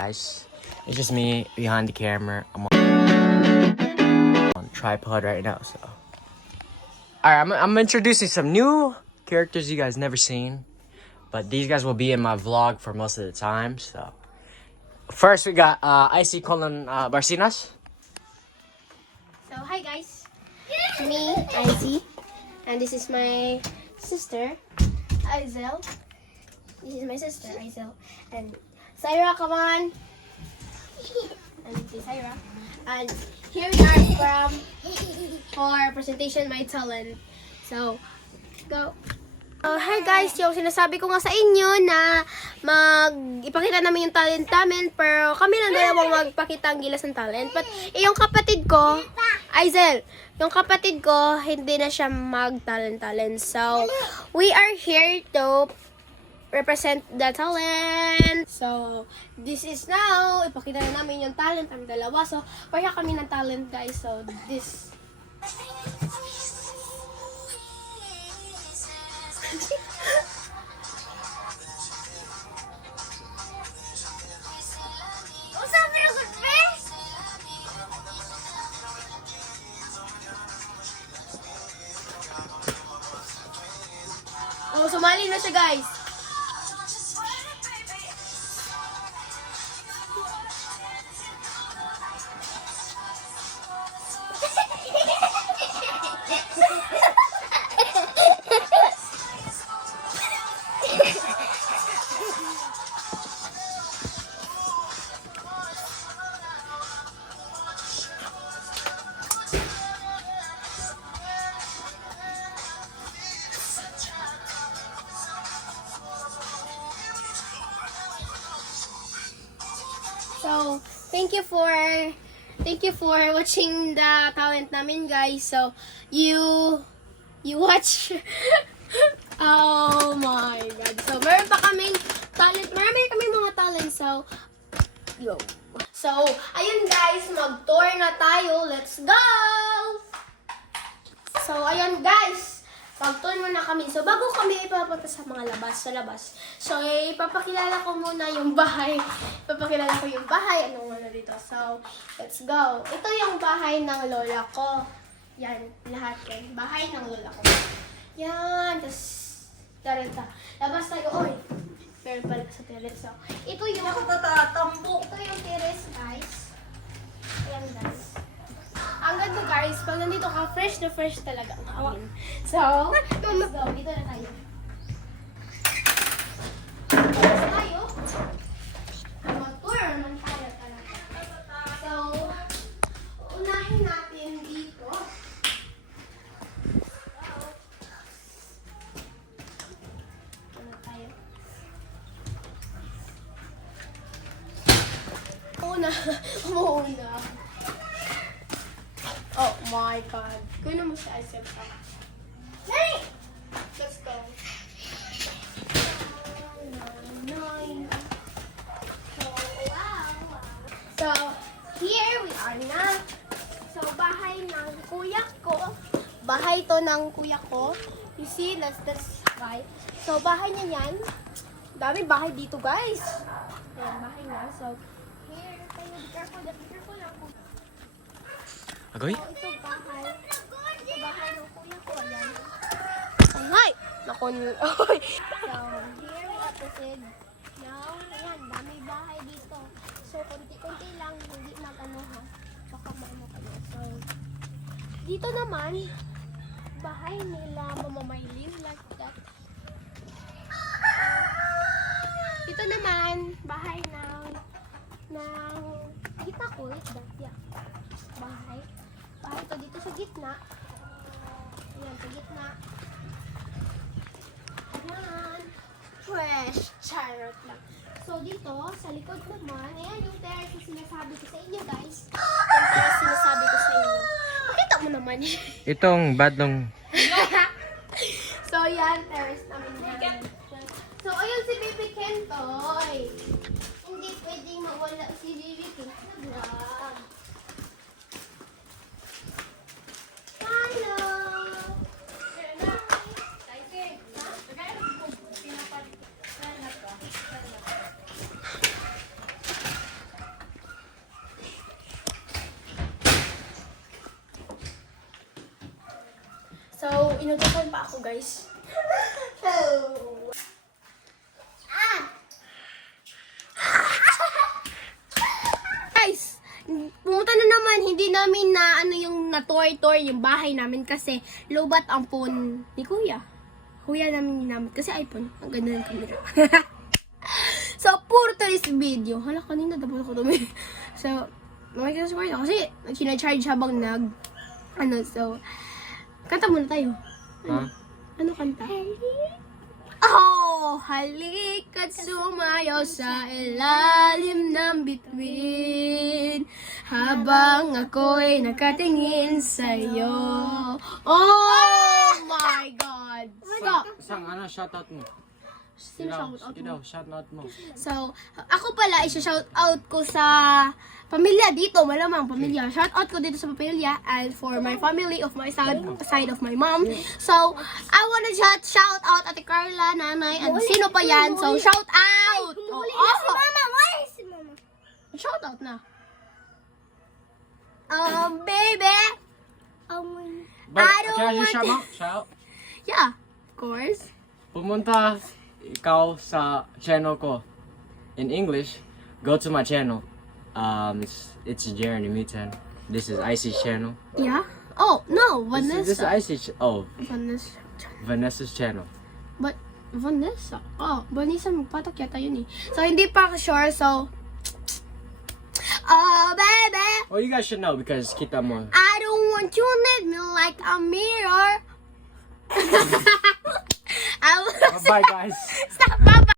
Guys, it's just me behind the camera. I'm on tripod right now, so. Alright, I'm introducing some new characters you guys never seen. But these guys will be in my vlog for most of the time, so. First, we got Icy Colin Barcinas. So, hi guys. Me, Icy. And this is my sister, Izel. This is my sister, Izel. And Syra, come on. And this is Syra. And here we are for presentation my talent. So, go. Hi guys, yung sinasabi ko nga sa inyo na ipakita namin yung talent namin, pero kami lang dalawang magpakita ang gilas ng talent. But yung kapatid ko, Izel, yung kapatid ko, hindi na siya mag-talent. So, we are here to represent the talent. So, this is now, ipakita na namin yung talent ang dalawa. So, pareha kami ng talent guys. So, this. Oh, sumali na siya guys. So, thank you for watching the talent namin guys. So, you watch. Oh my god. So, meron pa kaming talent. Marami kaming mga talent. So, yo. So, ayun guys, mag-tour na tayo. Let's go! So, ayun guys, mag-tour muna kami. So, bago kami ipapunta sa mga labas. So, ipapakilala ko muna yung bahay. Ipapakilala ko yung bahay. Anong wala dito. So, let's go. Ito yung bahay ng lola ko. Yan, lahat eh. Bahay ng lola ko. Yan, tapos, tarita. Labas tayo, oy. Pero pala sa terrace. So, ito yung, ito yung terrace, guys. Ayan, guys. Ang ganda guys, pag nandito ka, fresh na fresh talaga ang hangin. So, let's go. Dito na tayo. Dito tayo. Mag-tour naman tayo talaga. So, unahin natin dito. Ano tayo? Una. Oh my god. Kunin mo si Isaac pa. Hey! Let's go. So, here we are na. So, bahay ng kuya ko. Bahay to ng kuya ko. You see, that's right. So, bahay niya yan. Dami bahay dito, guys. Ayan, bahay na. So, here, tayo. Be careful lang po. Agoy? So, ito bahay. Ito bahay ng kuya ko. Ayan. Ay! So, here we are proceed. Now, ayan, dami bahay dito. So, konti-konti lang. Hindi mag-ano ha. Baka maano kayo. So, dito naman, bahay nila, Mama Maylin, like that. Dito naman, bahay ng kita ko, like that, yeah. Bahay ito dito sa gitna. Ayan, sa gitna. Ayan. Fresh. Charot lang. So, dito, sa likod naman, ayan yung terrace na sinasabi ko sa inyo, guys. Yung terrace sinasabi ko sa inyo. Pakita mo naman. Itong badlong. So, yan, terrace namin yan. So, ayun si Baby Kentoy. Hindi pwedeng mawala si Baby Kentoy. Vlog. Hello! inutusan pa ako, guys. Guys, pumunta na naman, hindi namin na ano yung na-tour yung bahay namin kasi lobat ang phone ni Kuya. Kuya namin ginamit kasi iPhone. Ang ganda ng camera. So, puro to this video. Hala, kanina dapat ako dumi. So, makikisupport ako kasi sinacharge habang so, kanta muna tayo. Ha? Ano kanta? Oh, halika't sumayaw sa ilalim ng bituin habang ako'y nakatingin sa'yo. Oh my God! Sang ano, shoutout mo. Sino shoutout mo? Shoutout mo. So, ako pala, isa-shoutout ko sa pamilya dito, malamang pamilya. Shoutout ko dito sa pamilya and for my family of my side of my mom. So, I wanna shout out Ate Carla, Nanay, and sino pa yan. So, shout out! Si Mama! Why si Mama? Shout out na. Baby! I don't Can you want shout to... out? Shout? Yeah, of course. Pumunta ikaw sa channel ko. In English, go to my channel. It's Jeremy Mutan. This is Icy's channel. Yeah? Oh, no, This is Vanessa. Icy's Vanessa. Vanessa's channel. But, Vanessa? Oh, Vanessa, magpatok yata yun eh. So, hindi pa ako sure, so... Oh, baby! Well, you guys should know because kita mo. I don't want you to need me like a mirror. I will Bye guys. Stop, bye-bye!